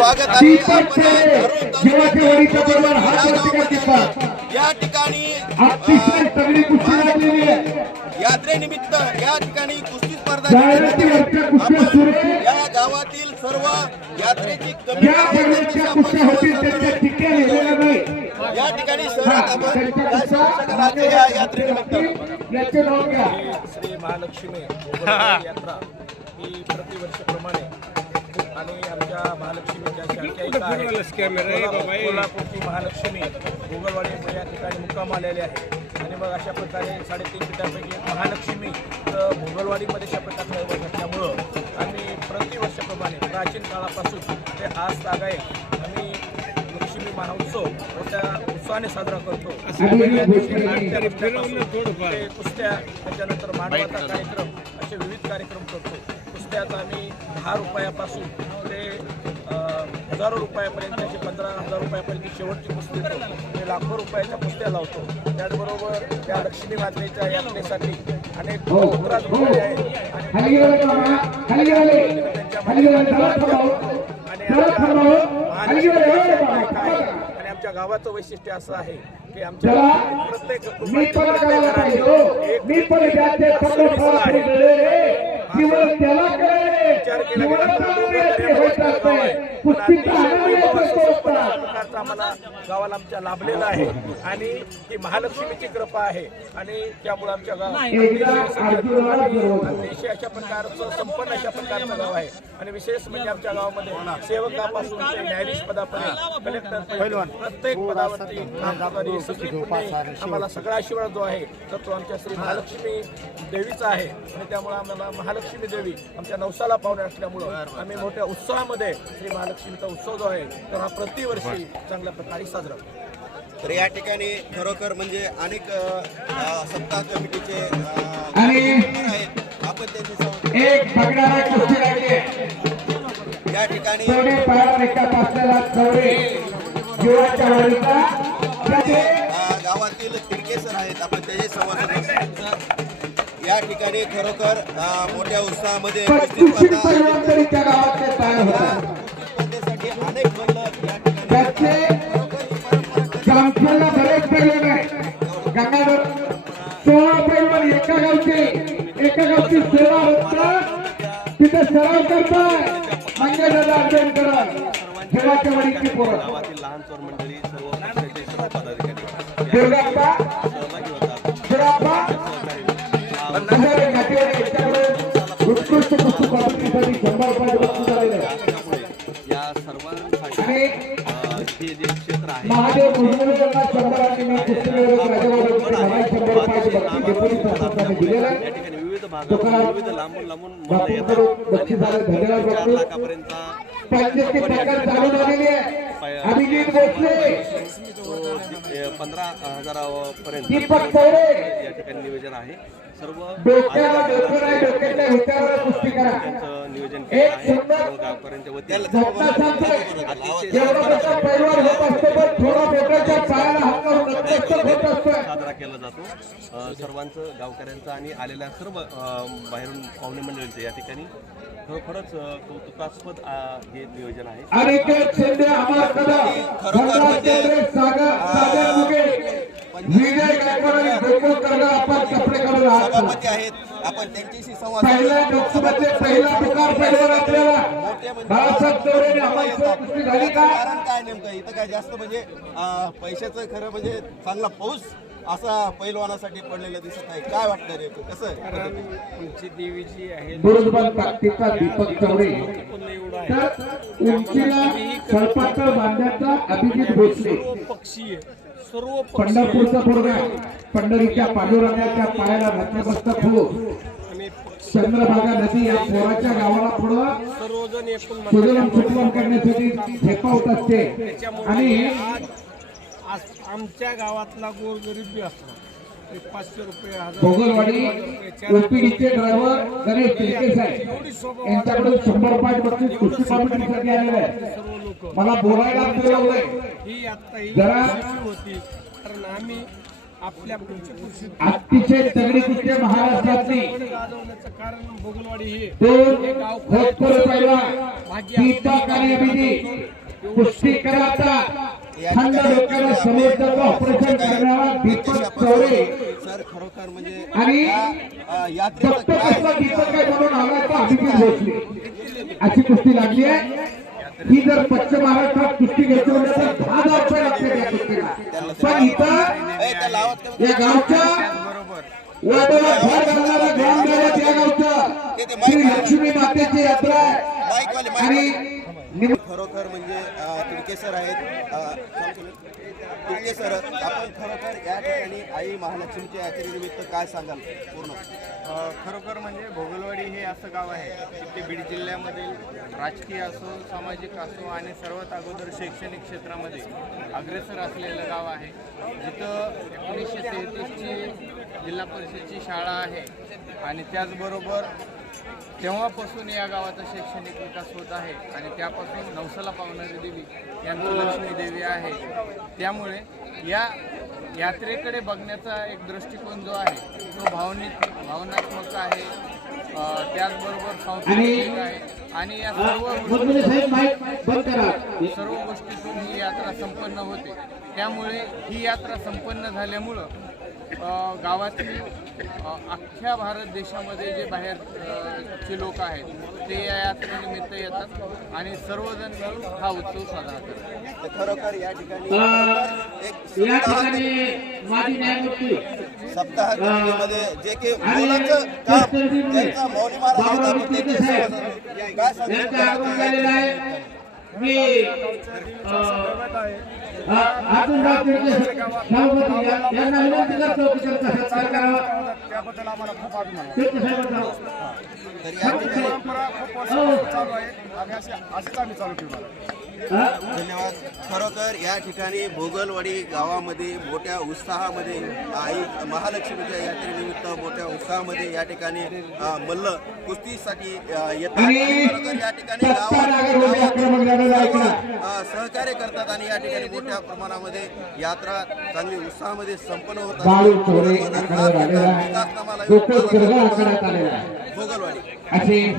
स्वागत आहे. आपण हा या ठिकाणी यात्रेनिमित्त या ठिकाणी कुस्ती स्पर्धा. आपण या गावातील सर्व यात्रेची कमी या ठिकाणी सहभाग आपण या यात्रेनिमित्त. श्री महालक्ष्मी यात्रा ही प्रतिवर्षाप्रमाणे आणि आमच्या महालक्ष्मीच्या शाखेचा आहे कोल्हा- कोल्हापूरची महालक्ष्मी भोगलवाडी या ठिकाणी मुक्काम आलेले आहे. आणि मग अशा प्रकारे साडेतीन पिठापैकी महालक्ष्मी भोगलवाडीमध्ये अशा प्रकारचा व्यवहार घडल्यामुळं आम्ही प्रतिवर्षाप्रमाणे प्राचीन काळापासून ते आज तागाय आम्ही लक्ष्मी महोत्सव मोठ्या उत्साहाने साजरा करतो. दिवशी आहे. कुस्त्या त्याच्यानंतर मांडवाचा कार्यक्रम कार्यक्रम करतो. कुस्त्यात आम्ही दहा रुपयापासून ते हजारो रुपयापर्यंत असे पंधरा हजार रुपयापर्यंत शेवटची कुस्ती ते लाखो रुपयाच्या कुस्त्या लावतो. त्याचबरोबर त्या लक्ष्मी मातेच्या यात्रेसाठी अनेक हो उपराज हो. आहेत. आणि हो आमच्या गावाचं वैशिष्ट्य असं आहे की आमच्या. प्रत्येक जीवन गेला तर चालू लोकं आहे, होत गाव असते. असता. प्रकारचा आम्हाला गावाला आमच्या लाभलेला आहे. आणि ही महालक्ष्मीची कृपा आहे. आणि त्यामुळे आमच्या गाव एकदा अर्जुनाला फिरवतो. अतिशय अशा प्रकारचं संपन्न अशा प्रकारचं गाव आहे. आणि विशेष म्हणजे आमच्या गावामध्ये सेवकापासून ते न्यायाधीश पदापर्यंत कलेक्टर प्रत्येक पदावरती कामगारी सगळी पुण्य आम्हाला सगळा आशीर्वाद जो आहे तर तो आमच्या श्री महालक्ष्मी देवीचा आहे. आणि त्यामुळे आम्हाला महालक्ष्मी देवी आमच्या नवसाला पाहुणे असल्यामुळं आम्ही मोठ्या उत्साहामध्ये श्री महालक्ष्मीचा उत्सव जो आहे तर हा प्रतिवर्षी चांगल्या प्रकारे साजरा तर या ठिकाणी खरोखर म्हणजे अनेक सप्ताह कमिटीचे आहेत. आपण त्यांची या ठिकाणी गावातील तिरकेसर आहेत आपण त्याचे संवाद या ठिकाणी खरोखर मोठ्या उत्साहामध्ये पच्चीस जामखेडला बरेच पैलवान आहे गंगाधर सोळा पैलवान एका गावचे एका गावची सेवा होता तिथे सराव करताय. मंगेशदादा अर्जन करा जेवाच्या वडीची पोरं. दुर्गाप्पा दुर्गाप्पा उत्कृष्ट कुस्ती शंभर रुपये हे जे क्षेत्र आहे या ठिकाणी विविध भागात विविध लांबून लांबून मुलं येतात. चार लाखापर्यंत पंधरा हजारापर्यंत या ठिकाणी नियोजन आहे. सर्व त्यांचं नियोजन केलं आहे. गावकऱ्यांच्या वतीने झोपता सांगतोय एवढा मोठा पैलवान होत असतो पण थोडा डोक्याच्या पायाला हात लावून नतमस्तक होत असतोय साजरा केला जातो अ, सर्वांचं गावकऱ्यांचं आणि आलेल्या सर्व अ, बाहेरून पाहुणे मंडळींचं या ठिकाणी खरोखरच कौतुकास्पद हे नियोजन आहे. काढून आहात सभापती आहेत. आपण त्यांच्याशी संवाद का कारण काय नेमकं? इथं काय जास्त म्हणजे पैशाचं खरं म्हणजे चांगला पाऊस असा पैलवानासाठी पडलेलं दिसत आहे. काय वाटतं नेमकं? कसं उंची आहे दीपक उंचीला सळपातळ बांधण्याचा अभिजित भोसले. पक्षी सर्व पंढरपूरचा पोरगा पंढरीच्या पांडुरंगाच्या पायाला हो चंद्रभागा नदी या पोराच्या गावाला पुढं. सुजलम करण्यासाठी झेपावत असते. आणि आज आमच्या गावातला गोरगरीब बी असला. एक पाचशे रुपये भोगलवाडी ओपीडीचे ड्रायव्हर गणेश तिरके साहेब. यांच्याकडून शंभर कॉम्पिटिशनसाठी आलेलं आहे. मला बोलायला बोलावलंय ही आता ही होती. कारण आम्ही आपल्या अतिशय तगडी कुस्ती महाराष्ट्रातली. कारण भोगलवाडी हे. दोन गाव भोजपुर आता. थंड डोक्याला समोरचं ऑपरेशन करणारा दीपक चौरे. सर खरोखर म्हणजे आणि फक्त कसला दीपक काय म्हणून आला तर अभिजित भोसले. अशी कुस्ती लागली आहे. ही जर पश्चिम महाराष्ट्रात कुस्ती घ्यायची म्हणजे तर दहा हजार रुपये लागते या कुस्तीला. पण इथं या गावच्या घर घालणारा या गावचं श्री लक्ष्मी मातेची यात्रा आहे. आणि खरोखर म्हणजे तिडके सर आहेत. तिडके सर आपण खरोखर या ठिकाणी आई महालक्ष्मीच्या यात्रेनिमित्त काय सांगाल? पूर्ण. खरोखर म्हणजे भोगलवाडी हे असं गाव आहे की ते बीड जिल्ह्यामधील राजकीय असो सामाजिक असो आणि सर्वात अगोदर शैक्षणिक क्षेत्रामध्ये अग्रेसर असलेलं गाव आहे. जिथं एकोणीसशे तेहतीसची जिल्हा परिषदची शाळा आहे आणि त्याचबरोबर तेव्हापासून या गावाचा शैक्षणिक विकास होत आहे आणि त्यापासून नवसाला पावणारी देवी यांची लक्ष्मी देवी आहे. त्यामुळे या यात्रेकडे बघण्याचा एक दृष्टिकोन जो आहे तो भावनिक भावनात्मक आहे. त्याचबरोबर सांस्कृतिक आहे. आणि या सर्व सर्व गोष्टीतून ही यात्रा संपन्न होते. त्यामुळे ही यात्रा संपन्न झाल्यामुळं गावातील अख्ख्या भारत देशामध्ये जे बाहेर अ, चे लोक आहेत ते या यात्रेनिमित्त येतात आणि सर्वजण मिळून हा उत्सव साजरा करतात खरोखर या ठिकाणी या सप्ताह ठिकाणी माजी न्यायमूर्ती सप्ताहमध्ये जे काही मोलाचं काम मौली महाराज. काय सांगू यांचा आतूनराव यांना विनंती करतो की त्यांचा सत्कार करावा. त्याबद्दल आम्हाला खूप अभिमान परंपरा खूप चालू आहे. आम्ही असे असेच आम्ही चालू ठेवणार. धन्यवाद. खरोखर या ठिकाणी भोगलवाडी गावामध्ये मोठ्या उत्साहामध्ये आई महालक्ष्मीच्या यात्रेनिमित्त मोठ्या उत्साहामध्ये या ठिकाणी मल्ल कुस्तीसाठी येतात. या ठिकाणी सहकार्य करतात आणि या ठिकाणी मोठ्या प्रमाणामध्ये यात्रा चांगली उत्साहामध्ये संपन्न होतात. भोगलवाडी.